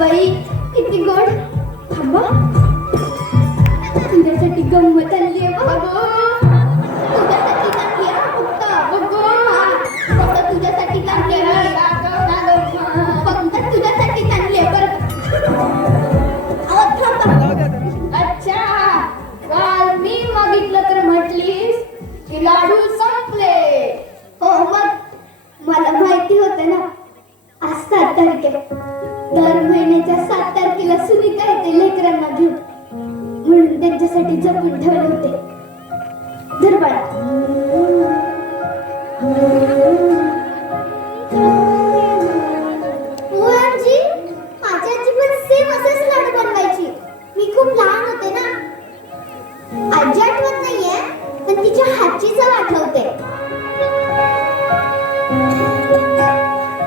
बाई किती गोड. थांबा, तुझ्यासाठी गंमत आणली आहे बघ. तुझ्यासाठी नाही आहे फक्त. फक्त तुझ्यासाठी नाही आहे. फक्त तुझ्यासाठी आणली आहे बरं. अच्छा, काल मी मागितलं तर म्हटलीस की लाडू संपले. हो मग मला माहिती होतं ना, आज 7 तारीख आहे. दर महिन्याच्या 7 तारखेला सुनीता येते लेकरांना घेऊन, म्हणून त्यांच्यासाठी जपून ठेवले होते. धर बाळा. हो आजी, माझी आजी पण सेम असेच लाडू बनवायची. मी खूप लहान होते ना. आजी आठवत नाहीये, पण तिच्या हातची चव आठवते.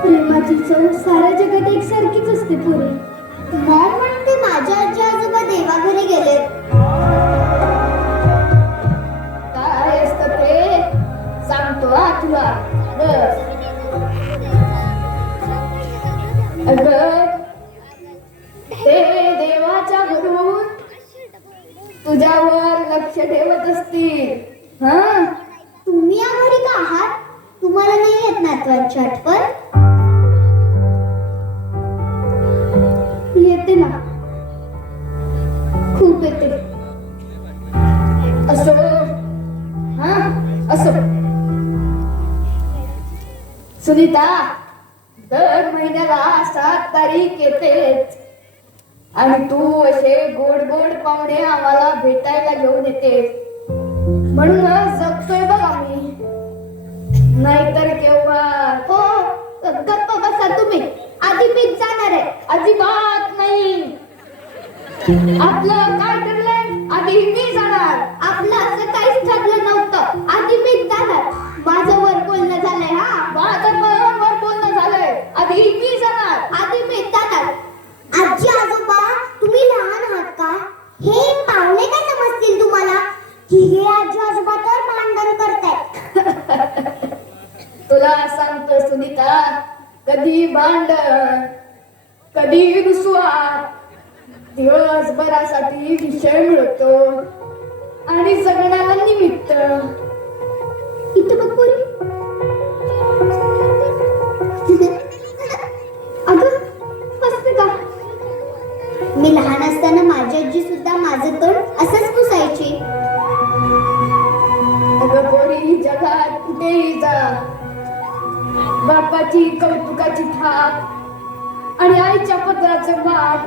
प्रेमाची चव साऱ्या जगात एकसारखीच असते पोरी. मॉम म्हणते माझ्या आजी आजोबा देवाघरी गेलेत. काय असतं ते सांगतो हा तुला. बस. अगं, ते देवाच्या घरून तुझ्यावर लक्ष ठेवत असतील. हा, तुम्ही या घरी का आहात? तुम्हाला नाही येत नातवांची आठवण? येते ना, खूप येते. असो. हा, असो. सुनीता, दर महिन्याला 7 तारीख येतेच आणि तू असे गोड गोड पाहुणे आम्हाला भेटायला घेऊन येतेस, म्हणूनच जगतोय बघ आम्ही. नाहीतर केव्हा. हो, गप्प बसा तुम्ही. आधी मीच जाणार आहे. अजिबात नाही. आपलं काय ठरलंय? आधी मी जाणार. आपलं असं काहीच ठरलं नव्हतं. आधी मीच जाणार. माझं वर बोलणं झालंय. हा, माझं वर बोलणं झालंय. आधी मी जाणार. आधी मीच जाणार. आजी आजोबा, तुम्ही लहान आहात का? हे पाहुणे काय समजतील तुम्हाला की हे आजी आजोबा तर भांडण करतायत. तुला सांगतो सुनीता, कधी भांडण, कधी रुसवा. दिवसभरासाठी विषय मिळतो आणि जगण्याला निमित्त. इथं बघ पोरी. अगं, हसते का? मी लहान असताना माझी आजी सुद्धा माझं तोंड असंच पुसायची. अगं पोरी, जगात कुठेही जा, बापाची कौतुकाची थाप आणि आईच्या पत्राचं माप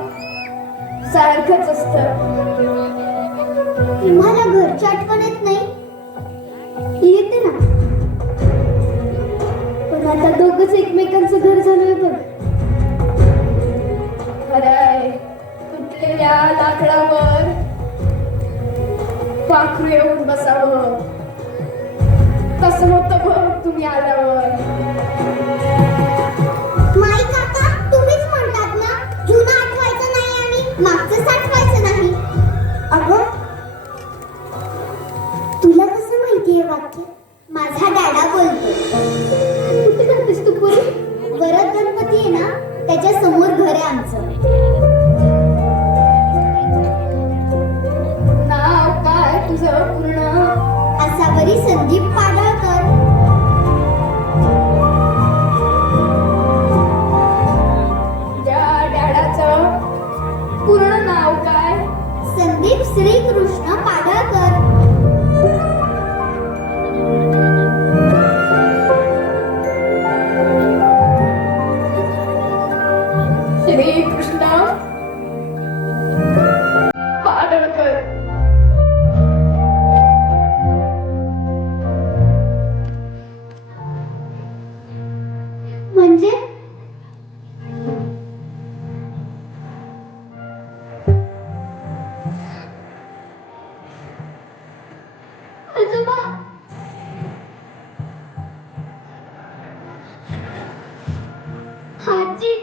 सारखंच असतं. तुम्हाला घरची आठवण येत नाही? येते ना, पण आता दोघंच एकमेकांचं घर झालंय बघ. खरंय, तुटलेल्या लाकडावर पाखरू येऊन बसावं, कसं होतं बघ तुम्ही आल्यावर. माई काका, तुम्हीच म्हणतात ना, जुनं आठवायचं नाही आणि मागचं साठवायचं नाही. अगं, तुला कसं माहितीये वाक्य? माझा डॅडा बोलतो. कुठे जातेस तू पोरी? वरद गणपती आहे ना, त्याच्या समोर घर आहे आमचं. नाव काय तुझं पूर्ण? आसावरी संदीप पाडळकर. तुझ्या डॅडाचं पूर्ण नाव काय? संदीप श्रीकृष्ण पाडळकर. श्रीकृष्ण पाडळकर. म्हणजे आजोबा, आजी,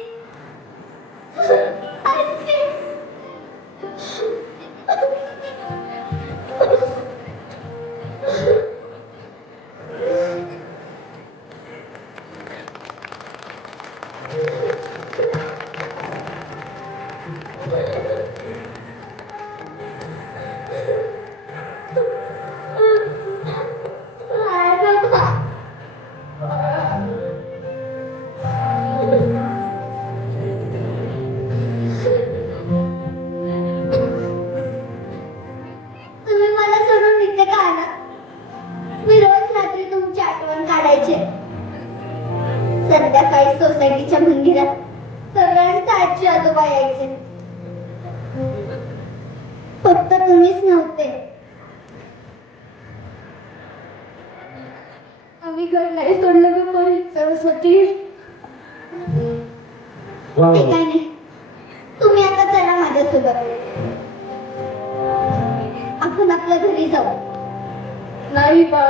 आजी. संध्याकाळी सोसायटीच्या मंदिरात सगळ्यांचे आजी आजोबा यायचे. फक्त तुम्हीच नव्हते. आम्ही घर नाही सोडलं ग बाई सरस्वती. ते काय नाही, तुम्ही आता चला माझ्यासोबत. आपण आपल्या घरी जाऊ. नाही बा,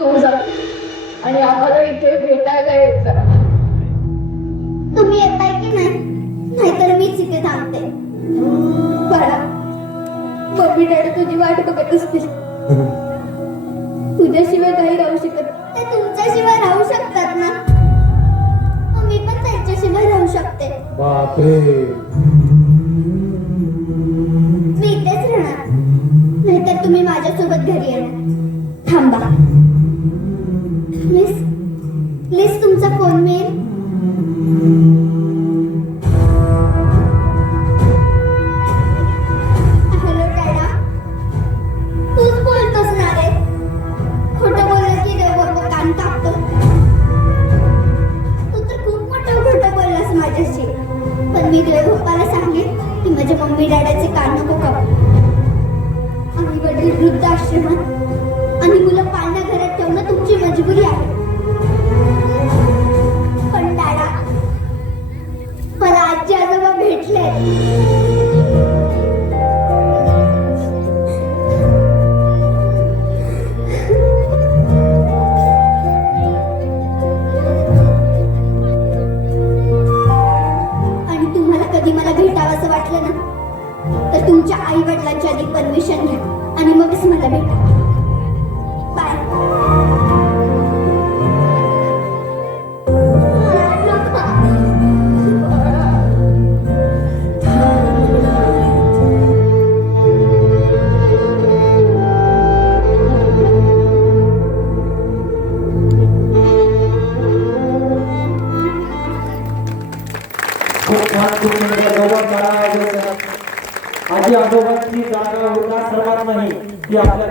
तू जा आणि आम्हाला इथे भेटायला यायचं. तुम्ही येताय की नाही, नाहीतर मीच इथे थांबते. बाळा, मम्मी डॅडी तुझी वाट बघत असतील. तुझ्याशिवाय नाही राहू शकत. ते तुमच्याशिवाय राहू शकतात ना, मग मी पण त्यांच्याशिवाय राहू शकते. बापरे, मी इथेच राहणार, नाहीतर तुम्ही माझ्यासोबत घरी येणार. थांबा. प्लीज प्लीज तुमचा फोन मिळेल. हॅलो डॅडा, तूच बोलतोस ना रे? खोटं बोललं की देव कान कापतो. तू तर खूप मोठं खोटं बोललास माझ्याशी. पण मी देवबापाला सांगेन की माझ्या मम्मी डॅडाचे कान नको कापू. आम्ही वडील वृद्धाश्रमात आणि मुलं पाळण्या घरात ठेवणं तुमची मजबुरी आहे. पण डॅडा, मला आजी आजोबा भेटले. आणि तुम्हाला कधी मला भेटावंसं वाटलं ना, तर तुमच्या आई वडिलांची आधी परमिशन घ्या आणि मगच मला भेटा. बाय. खूप छान तुम्ही संवाद करावा. आजी आजोबांची जागा होता सर्वात नाही ती आपल्या